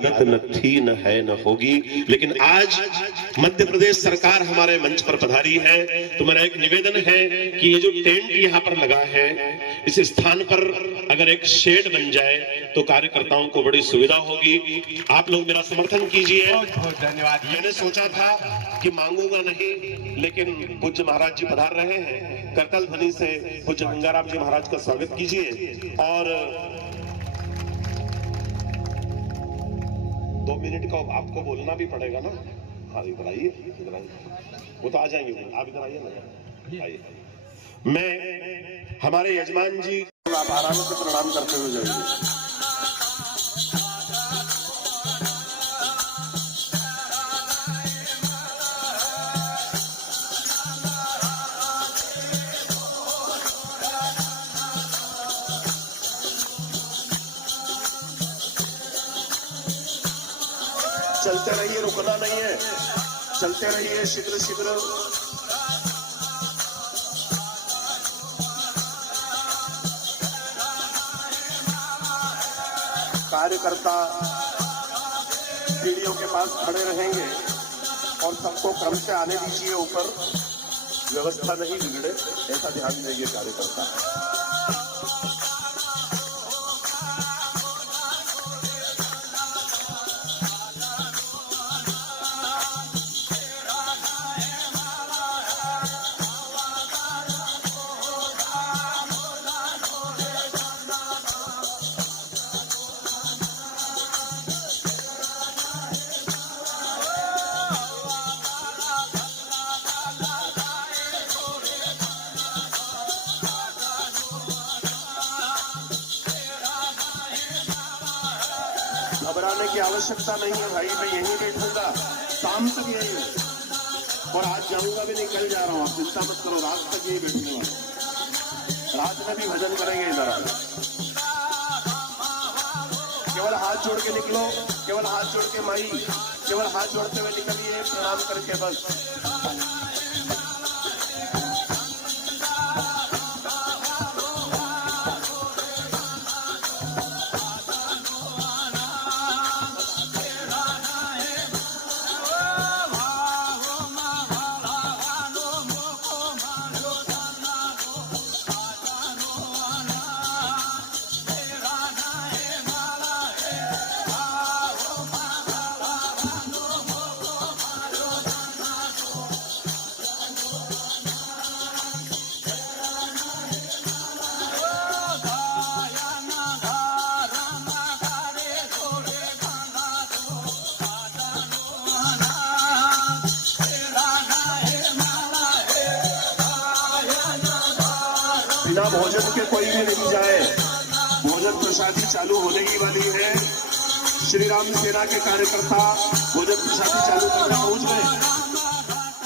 आदत न थी, न है, न होगी, लेकिन आज मध्य प्रदेश सरकार हमारे मंच पर पधारी है तो मेरा एक निवेदन है कि ये जो टेंट यहाँ पर लगा है इस स्थान पर अगर एक शेड बन जाए तो कार्यकर्ताओं को बड़ी सुविधा होगी। आप लोग मेरा समर्थन कीजिए। बहुत बहुत धन्यवाद। मैंने सोचा था कि मांगूंगा नहीं, लेकिन पूज्य महाराज जी पधार रहे हैं। करतल ध्वनि से पूज्य गंगाराम जी महाराज का स्वागत कीजिए। और 2 मिनट का आपको बोलना भी पड़ेगा ना। हाँ इधर आइए, इधर आइए, वो तो आ जाएंगे, आप इधर आइए ना, आइए। मैं हमारे यजमान जी आप आराम से प्रणाम करते हुए जाइए। चलते रहिए, रुकना नहीं है, चलते रहिए शीघ्र शीघ्र। कार्यकर्ता सीढ़ियों के पास खड़े रहेंगे और सबको क्रम से आने दीजिए ऊपर, व्यवस्था नहीं बिगड़े ऐसा ध्यान देंगे कार्यकर्ता। घबराने की आवश्यकता नहीं है भाई, मैं यहीं बैठूंगा शाम तक यहीं हूँ और आज जाऊंगा भी नहीं, कल जा रहा हूँ, आप चिंता मत करो, रात तक यही बैठने वाला। रात में भी भजन करेंगे इधर। केवल हाथ जोड़ के निकलो, केवल हाथ जोड़ के माई, केवल हाथ जोड़ते हुए निकलिए प्रणाम करके बस। बिना भोजन के कोई भी नहीं जाए, भोजन प्रसादी चालू होने ही वाली है। श्री राम सेना के कार्यकर्ता भोजन प्रसादी चालू करने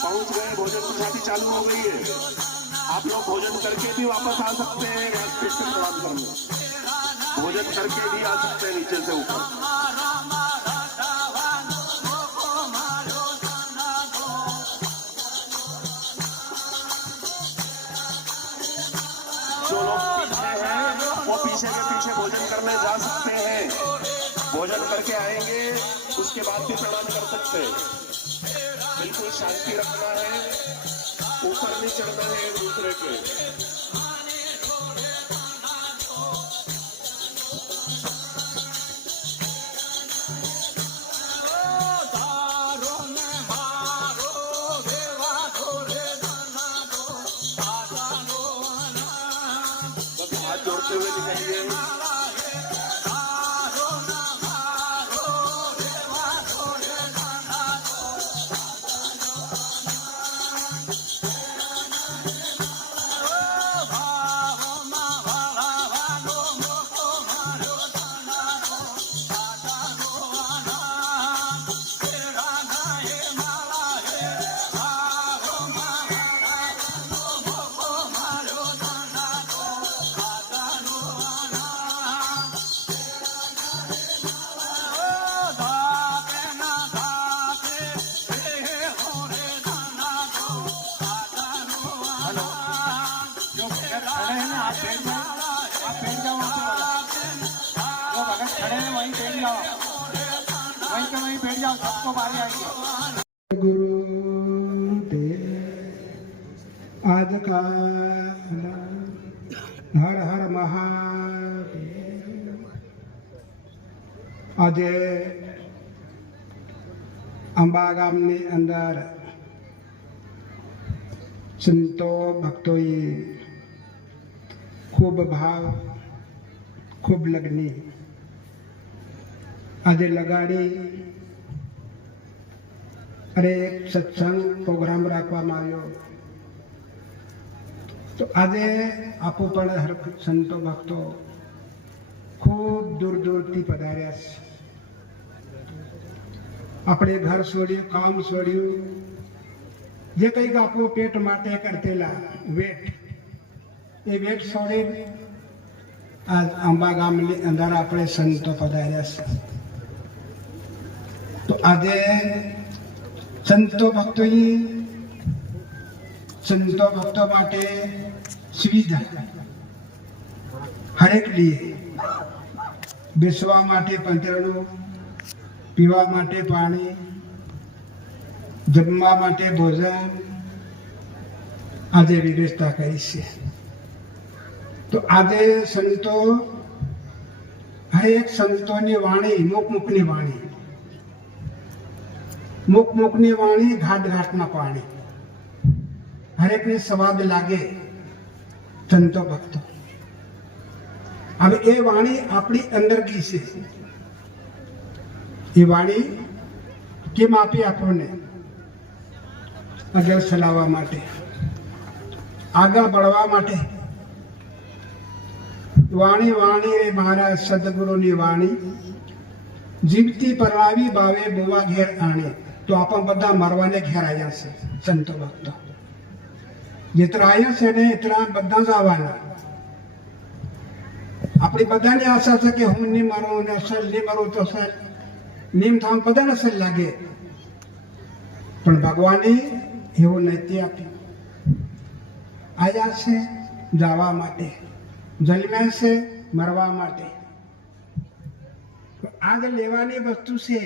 पहुंच गए, भोजन प्रसादी चालू हो गई है। आप लोग भोजन करके भी वापस आ सकते हैं, फिर से प्रणाम करने भोजन करके भी आ सकते हैं नीचे से ऊपर। जो लोग पीछे हैं वो पीछे के पीछे भोजन करने जा सकते हैं, भोजन करके आएंगे उसके बाद भी प्रणाम कर सकते हैं। बिल्कुल शांति रखना है, ऊपर नहीं चढ़ना है एक दूसरे के। जोड़ते हुए निकलिए। इनके वहीं बैठ जाओ, सबको बारी आएगी। गुरुदेव आज का हर हर महादेव। આજે અંબા ગામની અંદર સંતો ભક્તોએ ખૂબ ભાવ ખૂબ લગ્ની આજે લગાડી અને એક સત્સંગ પ્રોગ્રામ રાખવામાં આવ્યો. તો આજે આપો પણ હર સંતો ભક્તો ખૂબ દૂર દૂરથી પધાર્યા છે. આપણે ઘર છોડ્યું, કામ છોડ્યું, જે કંઈક આપો પેટ માટે કરતેલા વેટ, એ વેટ છોડી આજ આંબા ગામની અંદર આપણે સંતો પધાર્યા છે. તો આજે સંતો ભક્તો માટે સુવિધા હરેક લીએ બેસવા માટે પંતરણું, પીવા માટે પાણી, જમવા માટે ભોજન આજે વ્યવસ્થા કરી છે. તો આજે સંતો હરેક સંતોની વાણી મુખની વાણી, મુખની વાણી, ઘાટ ઘાટના પાણી, હરેકને સ્વાદ લાગે. સંતો ભક્તો હવે એ વાણી આપણી અંદર ગઈ છે. એ વાણી કેમ આપી આપણને? આગળ ચલાવવા માટે, આગળ बढ़વા માટે. વાણી વાણી રે મારા સદગુરુની વાણી, જીવતી પરણાવી બાવે બોવા ઘેર આણે. તો આપણે બધા મરવાને ઘેર આવ્યા છે. સંતો ભક્તો જેટલા આવ્યા છે ને એટલા બધા જ આવવાના. આપણી બધાની આશા છે કે હું નહીં મરું ને અસલ નહીં મરું તો સર નીમ થામ બધાને અસલ લાગે, પણ ભગવાને એવું નથી આપ્યું. આવ્યા છે જવા માટે, જન્મ્યા છે મરવા માટે. આજ લેવાની વસ્તુ છે.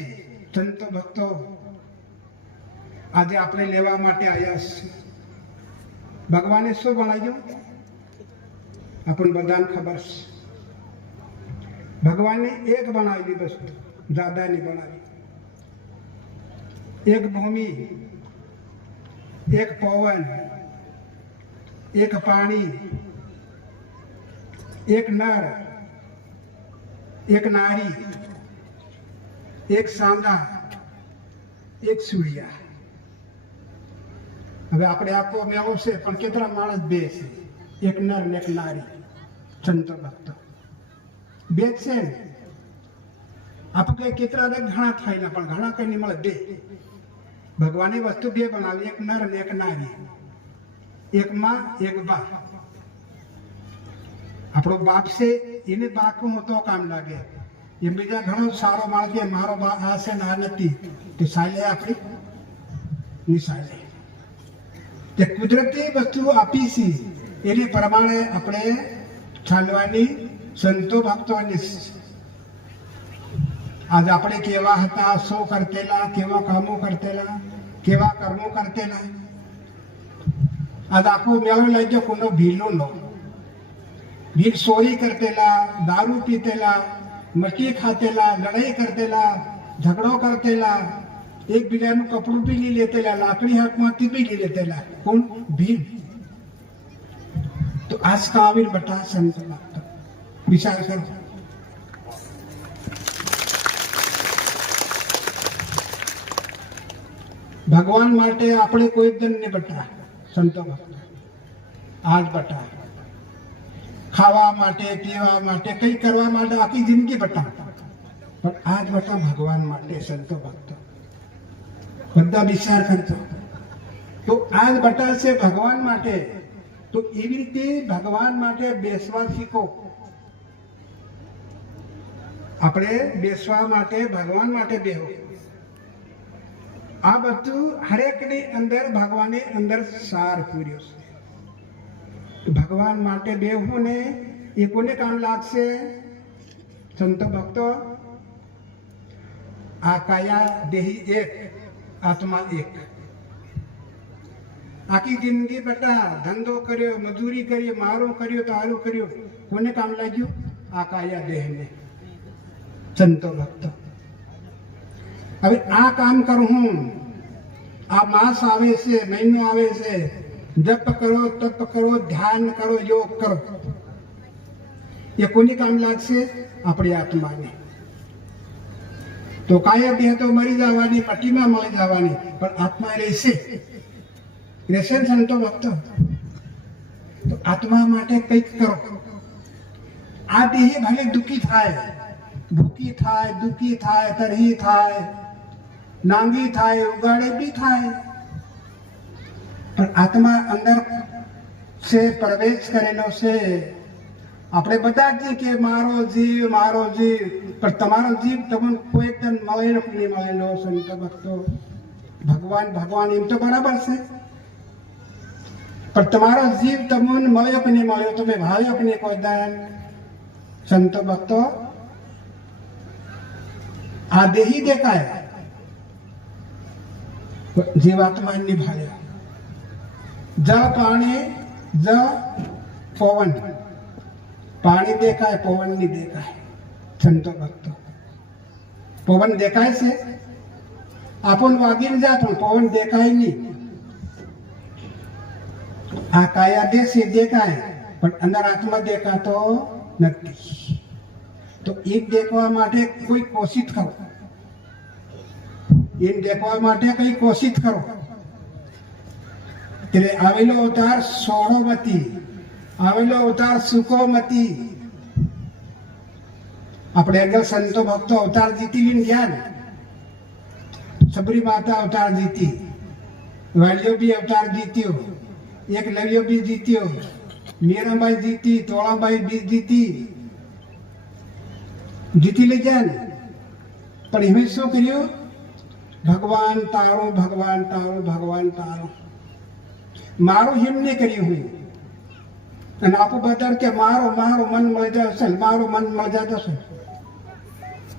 સંતો ભક્તો આજે આપણે લેવા માટે આવ્યા છે. ભગવાને શું બનાવ્યું આપણને બધાને ખબર છે. ભગવાને એક બનાવેલી વસ્તુ, દાદાની બનાવી. એક ભૂમિ, એક પવન, એક પાણી, એક નર, એક નારી, એક સાંદા, એક સૂર્યા. હવે આપણે આપવો મેળવો છે, પણ કેટલા માણસ બે છે? એક નર ને એક નારી. સંતો ભક્તો બે જ છે ને. આપણે કેટલા ઘણા થાય, પણ ઘણા કઈ નહીં મળે. બે ભગવાનની વસ્તુ બે બનાવી, એક નર ને એક નારી, એક માં એક બા. આપણો બાપ છે એને બાકું તો કામ લાગે. એ બીજા ઘણો સારો માણસ કે મારો બા આ છે ને આ નથી, તો સાલે આપણી નિશાલે. તે કુદરતી વસ્તુ આપી છે એની પ્રમાણે આપણે ચાલવાની. સંતો ભક્તોની આજે આપણે કેવા હતા, શું કરતેલા, કેવા કામો કરતેલા, કેવા કર્મો કરતેલા. આજે આખો મેળો લઈ ગયો કોનો ભીલો નો. ભીલ ચોરી કરતેલા, દારૂ પીતેલા, મટી ખાતેલા, લડાઈ કરતેલા, ઝઘડો કરતેલા, એકબીજાનું કપડું પી લઈ લેતેલા, લાકડી હાથમાંથી પી લઈ લેતેલા. કોણ? ભીલ. તો આજ કા આવીને બટા સંતો ભક્તો વિચાર કરો. ભગવાન માટે આપણે કોઈ દન નહીં બટા. સંતો ભક્તો આજ બટા ખાવા માટે, પીવા માટે, કઈ કરવા માટે આખી જિંદગી બટા, પણ આજ બટા ભગવાન માટે. સંતો ભક્તો બધા વિચાર કરજો. તો આજ બટા છે ભગવાન માટે. તો એવી રીતે ભગવાન માટે બેસવા શીખો. આપણે બેસવા માટે, ભગવાન માટે બેહો. આ બધું હરેકની અંદર ભગવાનની અંદર સાર પૂર્યો છે. ભગવાન માટે બેહવું ને એ કોને કામ લાગશે? સંતો ભક્તો આ કાયા દેહી એક, આત્મા એક. આખી જિંદગી બેટા ધંધો કર્યો, મજૂરી કરી, મારું કર્યું, તારું કર્યું, કોને કામ લાગ્યું? આ કાયા દેહને. સંતો ભક્તો, હવે આ કામ કરું હું, આ માસ આવે છે, મહિનો આવે છે, જપ કરો, તપ કરો, ધ્યાન કરો, યોગ કરો, એ કોની કામ લાગશે? આપણી આત્માને. તો કાયા દેહ તો મરી જવાની, મટીમાં મળી જવાની, પણ આત્મા રહેશે. રહેશે ને સંતો ભક્તો? તો આત્મા માટે કંઈક કરો. આ દેહ ભલે દુઃખી થાય, ભૂખી થાય, દુઃખી થાય, તરહી થાય, નાંગી થાય, ઉગાડે બી થાય, પણ આત્મા અંદર છે, પ્રવેશ કરેલો છે. આપણે બધા જ કે મારો જીવ, મારો જીવ, પણ તમારો જીવ તમને કોઈ એકદમ મળેલો કે નહીં મળેલો? સંતો ભક્તો, ભગવાન ભગવાન એમ તો બરાબર છે, પણ તમારો જીવ તમને મળ્યો કે નહીં મળ્યો? તમે ભાવ્યો કે નહીં કોઈ દાન? સંતો ભક્તો, આ દેહી દેખાય, જીવાત્મા નિભાવ્યો. જળ પાણી, જળ પવન, પાણી દેખાય, પવન નહીં દેખાય. સંતો ભક્તો, પવન દેખાય છે, આપણ વાગીને જાત, પણ પવન દેખાય નહીં. આ કાયા દેશ દેખાય, પણ અંદર આત્મા દેખાતો નથી. તો એક દેખવા માટે કોઈ કોશિશ કરો, એમ દેખવા માટે કઈ કોશિશ કરો. ત્યારે આવેલો અવતાર સોળોમતી, આવેલો અવતાર સુકોમતી. આપણે આગળ સંતો ભક્તો અવતાર જીતી લઈને ગયા ને. સબરી માતા અવતાર જીતી, વાલિયો બી અવતાર જીત્યો, એકલવ્ય બી જીત્યો, મીરાબાઈ જીતી, તોળાબાઈ બી જીતી લઈ ગયા ને. પણ એમાં શું કર્યું? ભગવાન તારો, ભગવાન તારો, ભગવાન તારો. મારું હિમ નહીં કર્યું હું. અને આપું બધા કે મારું મન મળી જશે, મારું મન મળી જશે.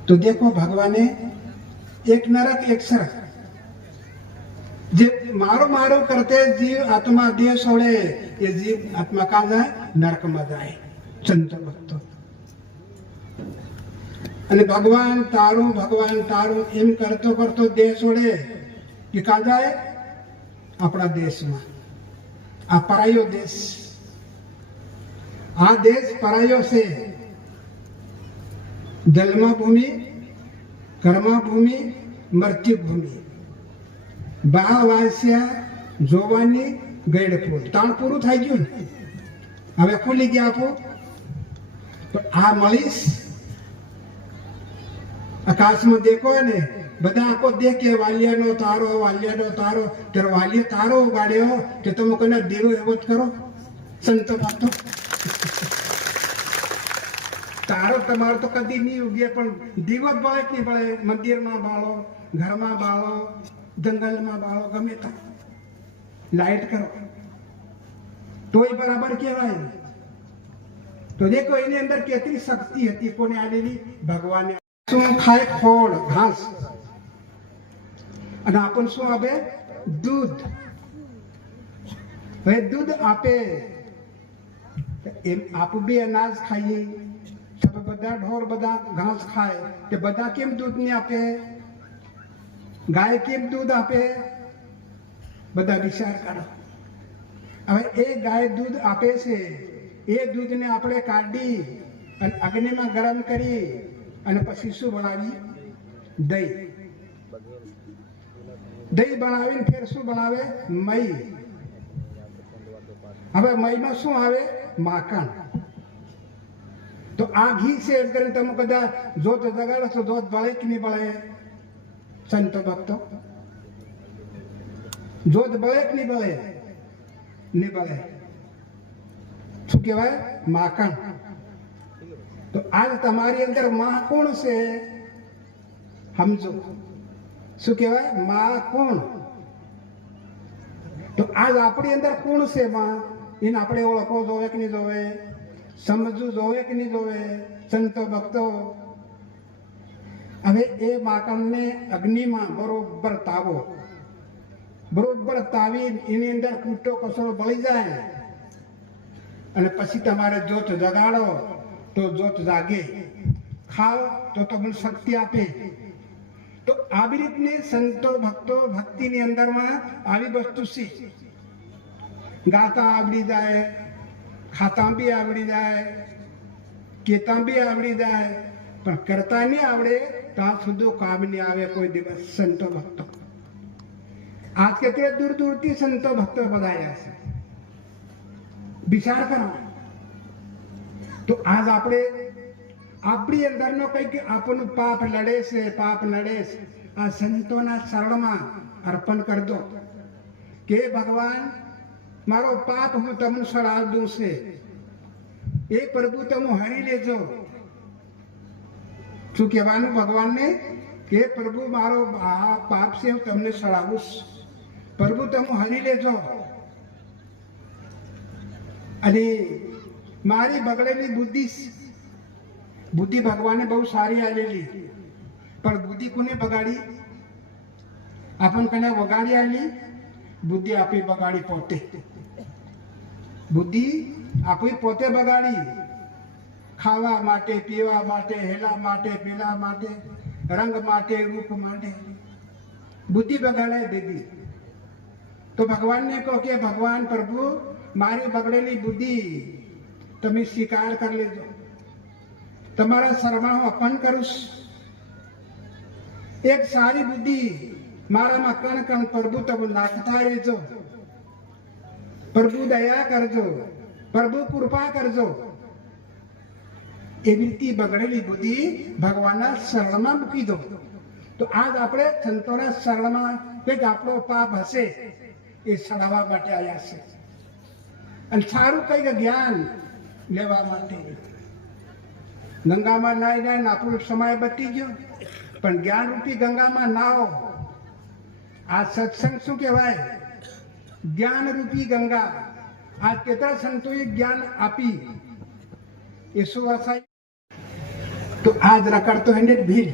તો દેખો ભગવાને એક નરક એક સરક. જે મારું કરતે જીવ આત્મા દેહ છોડે, એ જીવ આત્મા કાં જાય? નરકમાં જાય. સંતો ભક્તો, અને ભગવાન તારું એમ કરતો કરતો દેહ છોડે, કે કાં જાય? આપણા દેશમાં. આ પરાયો દેશ, આ દેશ પરાયો છે. જન્મ ભૂમિ, કર્મ ભૂમિ, મૃત્યુ ભૂમિ. બા વાસ્યા જોવાની ગેડ ફૂલ, તાણ પૂરું થઈ ગયું ને. હવે ખુલી ગયા આપો. પણ આ મળીશ આકાશમાં દેખો ને, બધા આખો દેખે વાલિયાનો તારો, વાલિયાનો તારો. ત્યારે વાલિયો તારો ઉગાડ્યો કે તમે કોઈને દીવો એવો જ કરો? સંતો ભક્તો, તારો તમારો તો કદી નહીં ઉગે, પણ દીવો જ બળે કે નહીં બળે? મંદિરમાં બાળો, ઘરમાં બાળો, જંગલમાં બાળો, ગમે તો લાઈટ કરો તોય બરાબર કહેવાય. તો દેખો એની અંદર કેટલી શક્તિ હતી, કોને આલેલી? ભગવાને. શું ખાય? ખોળ, ઘાસ. અને આપણને શું આપે? દૂધ. હવે દૂધ આપે, એમ આપણે બી અનાજ ખાઈએ, બધા ઢોર બધા ઘાસ ખાય, તે બધા કેમ દૂધ નહીં આપે? ગાય કેમ દૂધ આપે? બધા વિચાર કરો. હવે એ ગાય દૂધ આપે છે, એ દૂધને આપણે કાઢી અને અગ્નિમાં ગરમ કરી અને પછી શું બનાવી? દહીં. દહીં બનાવીને ફેર શું બનાવે? મઈ. હવે મઈમાં શું આવે? માખણ. તો આ ઘી છે એમ કરીને તમે કદાચ જોત જગાડો છો, જોત બળે કે નહીં બળે? સંતો ભક્તો, જોત બળે કે નહીં બળે? નહીં બળે. શું કહેવાય? માખણ. તો આજ તમારી અંદર માં કોણ છે? સમજો. શું કહેવાય? માં કોણ? તો આજ આપણી અંદર કોણ છે માં? એને આપણે ઓળખવો જોવે કે નહીં જોવે? સમજવું જોવે કે નહીં જોવે? સંતો ભક્તો, હવે એ માકણને અગ્નિમાં બરોબર તાવો, બરોબર તાવી એની અંદર કૂટો કચરો બળી જાય અને પછી તમારે જોત જગાડો તો જોત જાગે, ખાઓ તો તમને શક્તિ આપે. તો આવી રીતની સંતો ભક્તો ભક્તિની અંદરમાં આવી વસ્તુ છે. ગાતા આવડી જાય, ખાતા બી આવડી જાય, કેતા બી આવડી જાય, પણ કરતા નહીં આવડે ત્યાં સુધી કામ નહીં આવે કોઈ દિવસ. સંતો ભક્તો આજ કેટલે દૂર દૂરથી સંતો ભક્તો બધાયા છે. વિચાર કરો તો આજ આપણે આપણી અંદરનો કંઈક આપણું પાપ લડે છે, પાપ નડે છે, આ સંતોના શરણમાં અર્પણ કરી દો કે ભગવાન મારો પાપ હું તમને સળાવ દઉં છે, એ પ્રભુ તમે હરી લેજો. શું કહેવાનું ભગવાનને કે પ્રભુ મારો આ પાપ છે હું તમને સળાવું, પ્રભુ તમે હરી લેજો. અને મારી બગડેલી બુદ્ધિ ભગવાને બહુ સારી આલેલી, પણ બુદ્ધિ કોને બગાડી? આપણ કને વગાડી આલી બુદ્ધિ આપી બગાડી પોતે. બુદ્ધિ આપી પોતે બગાડી. ખાવા માટે, પીવા માટે, હેલા માટે, પીલા માટે, રંગ માટે, રૂપ માટે બુદ્ધિ બગાડાઈ દીધી. તો ભગવાનને કહો કે ભગવાન પ્રભુ મારી બગડેલી બુદ્ધિ તમે સ્વીકાર કરી લેજો, તમારા શરણમાં હું અર્પણ કરું. એક સારી બુદ્ધિ મારામાં કણ કણ પ્રભુ તમે નાખતા રહેજો. પ્રભુ દયા કરજો, પ્રભુ કૃપા કરજો. એવી રીતે બગડેલી બુદ્ધિ ભગવાનના શરણમાં મૂકી દો. તો આજ આપણે સંતોના શરણમાં કંઈક આપણો પાપ હશે એ સડાવવા માટે આવ્યા છે અને સારું કંઈક જ્ઞાન લેવા માટે. ગંગામાં નાઈ નાઈને આપણો સમય બતી ગયો, પણ જ્ઞાન રૂપી ગંગામાં નાઓ. આ સત્સંગ શું કહેવાય? જ્ઞાન રૂપી ગંગા. આ કેટલા સંતોએ જ્ઞાન આપી એ શું વસાય? તો આજ રખડતો હેને ભીડ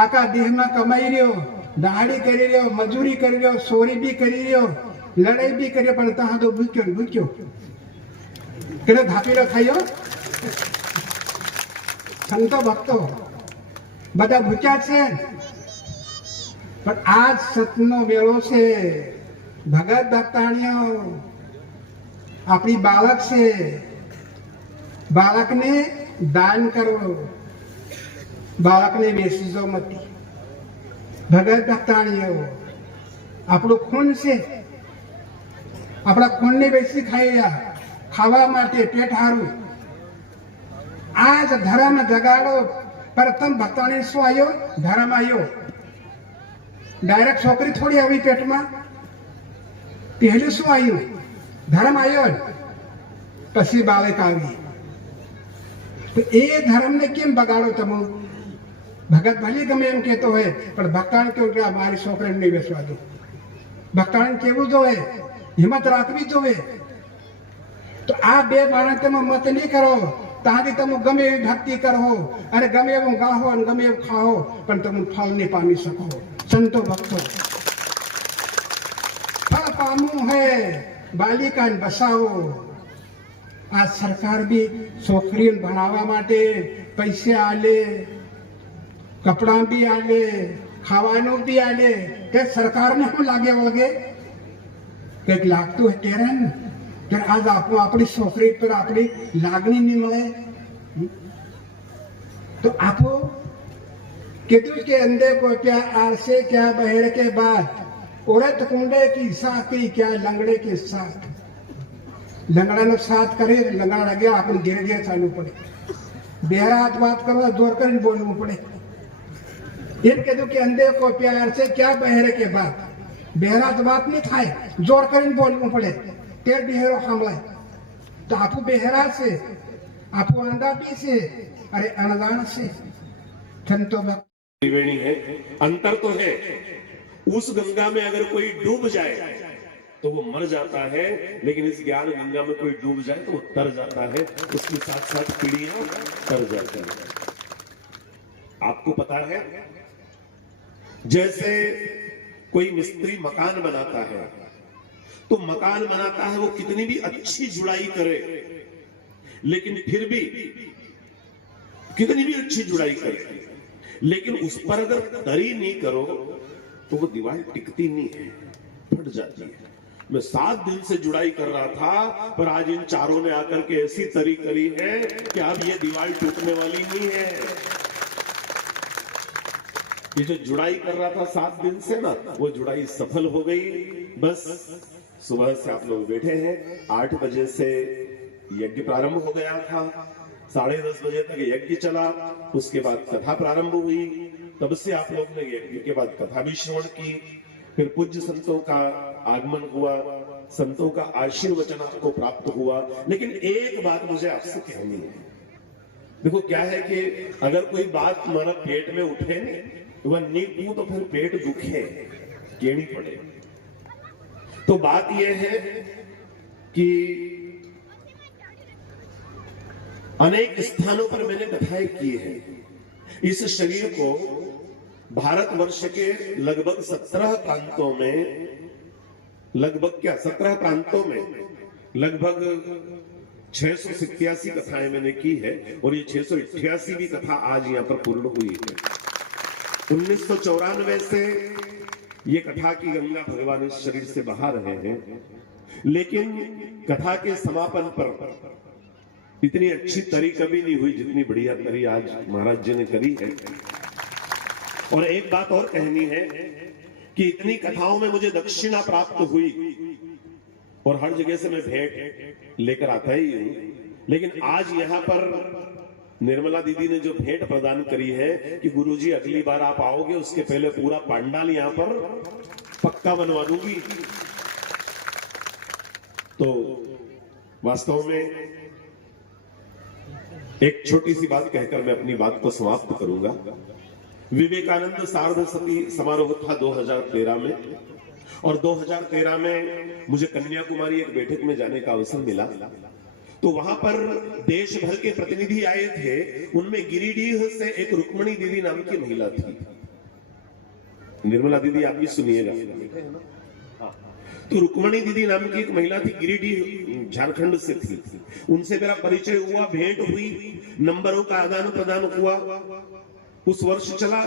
આખા દેહમાં કમાઈ રહ્યો, દાડી કરી રહ્યો, મજૂરી કરી રહ્યો, ચોરી બી કરી રહ્યો, લડાઈ બી કરી, પણ ત્યાં તો ભૂખ્યો કેટલો ધાપીલો ખાયો. સંતો ભક્તો બધા ભૂખ્યા છે, પણ આજ સતનો મેળો છે. ભગત ભક્તાણીઓ આપણી બાળક છે, બાળકને દાન કરો, બાળકને બેસીજો મતી. ભગત ભક્તાણીઓ આપણું ખૂન છે, આપણા ખૂનને બેસી ખાવા માટે પેટ હારું. આ જ ધર્મ જગાડો. પ્રથમ ભક્તાણી શું આવ્યો? ધર્મ આવ્યો. ડાયરેક્ટ છોકરી થોડી આવી પેટમાં. પહેલું શું આવ્યું? ધર્મ આવ્યો, પછી બાળક આવી. તો એ ધર્મને કેમ બગાડો તમે? ભગત ભલે ગમે એમ કહેતો હોય, પણ ભક્તાણી કેવું કે મારી છોકરીને નહીં બેસવા દો. ભક્તાણી કેવું જોવે? હિંમત રાખવી જોવે. તો આ બે માણસ તમે મત નહીં કરો, તાથી તમે ગમે એવી ભક્તિ કરો અને ગમે એવું ગાહો અને ગમે એવું ખાઓ, પણ તમે ફળ નહીં પામી શકો. સંતો ભક્તો ફળ પામવું હે બાલિકાને બસાવો. આ સરકાર બી છોકરીઓને ભણાવવા માટે પૈસા આલે, કપડાં બી આલે, ખાવાનું બી આલે. કે સરકારને શું લાગે વળગે? કંઈક લાગતું હોય ત્યારે ને આજ આપણી છોકરી પર આપણી લાગણી નહીં મળે. તો આપો કીધું કે અંધે કો ક્યાં આરસે ક્યાં બહેર કે બાત, औरत कुंडे की साथी क्या लंगड़े के साथ. લંગડાનો સાથ કરે, લંગડા લાગ્યા આપણે ધીરે ધીરે ચાલવું પડે. બેરા હાથ વાત કરવા જોર કરીને બોલવું પડે. એમ કીધું કે અંધે કો પ્યાર છે ક્યાં બહેરે કે બાત. બેરા વાત નહીં થાય, જોર કરીને બોલવું પડે, તેર બહેરો સાંભળાય. તો આપું બહેરા છે, આપું આંધા બી છે, અરે અણદાણ છે. સંતો ભક્ત त्रिवेणी है, अंतर तो है. उस गंगा में अगर कोई डूब जाए तो वो मर जाता है, लेकिन इस ज्ञान गंगा में कोई डूब जाए तो वो तर जाता है. उसके साथ साथ पीढ़ियां तर जाती हैं. आपको पता है, जैसे कोई मिस्त्री मकान बनाता है तो मकान बनाता है, वो कितनी भी अच्छी जुड़ाई करे, लेकिन फिर भी कितनी भी अच्छी जुड़ाई करे, लेकिन उस पर अगर तरी नहीं करो तो वो दीवार टिकती नहीं है, फट जाती है। मैं 7 दिन से जुड़ाई कर रहा था, पर आज इन चारों ने आकर के ऐसी तरी करी है कि अब ये दीवार टूटने वाली नहीं है। ये जो जुड़ाई कर रहा था 7 दिन से ना, वो जुड़ाई सफल हो गई। बस सुबह से आप लोग बैठे हैं, 8 बजे से यज्ञ प्रारंभ हो गया था, 10:30 बजे तक यज्ञ चला, उसके बाद कथा प्रारंभ हुई। तब से आप लोग ने यज्ञ के बाद कथा भी श्रवण की, फिर पूज्य संतों का आगमन हुआ, संतों का आशीर्वचन आपको प्राप्त हुआ। लेकिन एक बात मुझे आपसे कहनी है, देखो क्या है कि अगर कोई बात हमारा पेट में उठे वह नीकू तो फिर पेट दुखे, कहनी पड़े। तो बात यह है कि अनेक स्थानों पर मैंने कथाएं की है। इस शरीर को भारतवर्ष के लगभग 17 प्रांतों में, लगभग क्या 17 प्रांतों में लगभग 687 कथाएं मैंने की है, और ये 688वीं कथा आज यहां पर पूर्ण हुई है। 1994 से ये कथा की गंगा भगवान इस शरीर से बहा रहे हैं, लेकिन कथा के समापन पर इतनी अच्छी तरी कभी नहीं हुई जितनी बढ़िया तरी आज महाराज जी ने करी है। और एक बात और कहनी है कि इतनी कथाओं में मुझे दक्षिणा प्राप्त हुई, और हर जगह से मैं भेंट लेकर आता ही हूं, लेकिन आज यहां पर निर्मला दीदी ने जो भेंट प्रदान करी है कि गुरुजी अगली बार आप आओगे उसके पहले पूरा पंडाल यहां पर पक्का बनवा दूंगी। तो वास्तव में एक छोटी सी बात कहकर मैं अपनी बात को समाप्त करूंगा। विवेकानंद सार्ध शती समारोह था 2013 में, और 2013 में मुझे कन्याकुमारी एक बैठक में जाने का अवसर मिला। तो वहां पर देश भर के प्रतिनिधि आए थे, उनमें गिरिडीह से एक रुक्मणी दीदी नाम की महिला थी। निर्मला दीदी आप भी सुनिएगा। तो रुक्मणी दीदी नाम की एक महिला थी, गिरिडीह झारखंड से थी। उनसे मेरा परिचय हुआ, भेंट हुई, नंबरों का आदान प्रदान हुआ। उस वर्ष चला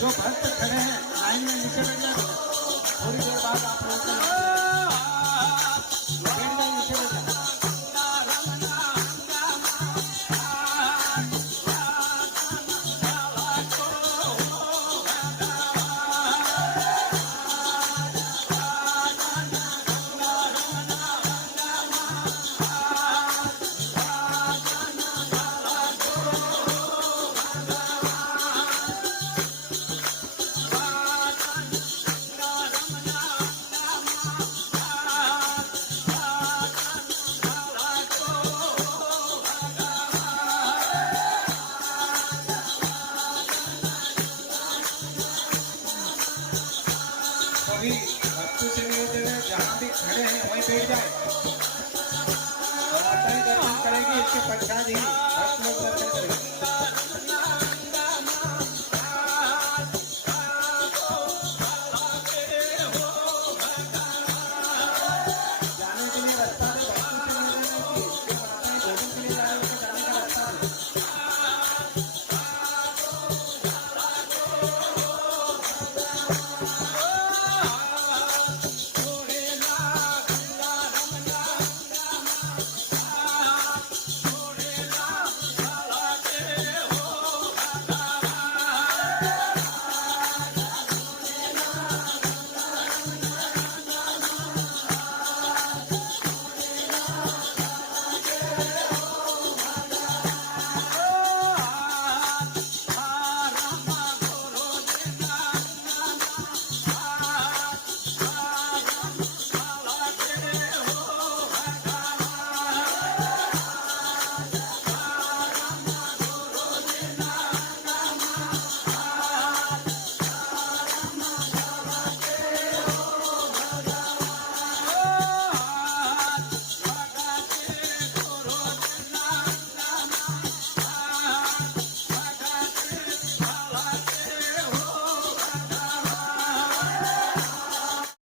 जो भक्त खड़े हैं लाइन में नीचे बैठ जाए, थोड़ी देर बाद आप लोग बैठ जाए, नीचे बैठ जाए। सभी भक्तों से निवेदन है, जहाँ भी खड़े हैं वहीं बैठ जाए। माता ही दर्शन करेंगे, इसके पश्चात ही